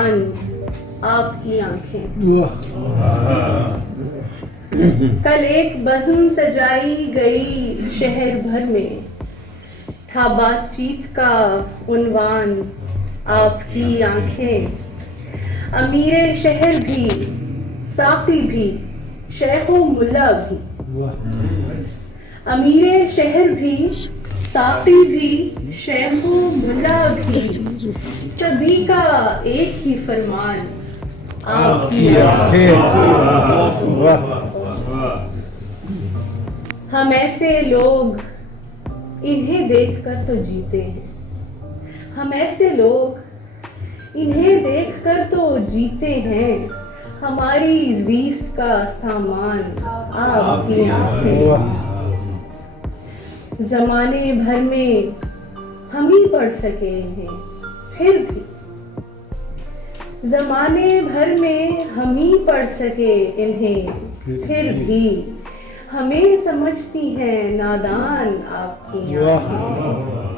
उनवान आपकी आंखें। कल एक बज़्म सजाई गई शहर भर में, था बातचीत का उनवान आपकी आंखें। अमीरे शहर भी, साक़ी भी, शेख व मुल्ला भी, अमीरे शहर भी, साक़ी भी, शेख व मुल्ला भी, सभी का एक ही फरमान आपकी आंखें। हम ऐसे लोग इन्हें देखकर तो जीते हैं, हम ऐसे लोग इन्हें देखकर तो जीते हैं। हमारी ज़ीस्त का सामान आपकी आंखें। ज़माने भर में हम ही पढ़ सके इन्हें, फिर भी ज़माने भर में हम ही पढ़ सके इन्हें, फिर भी हमें समझती हैं नादान आपकी आंखें।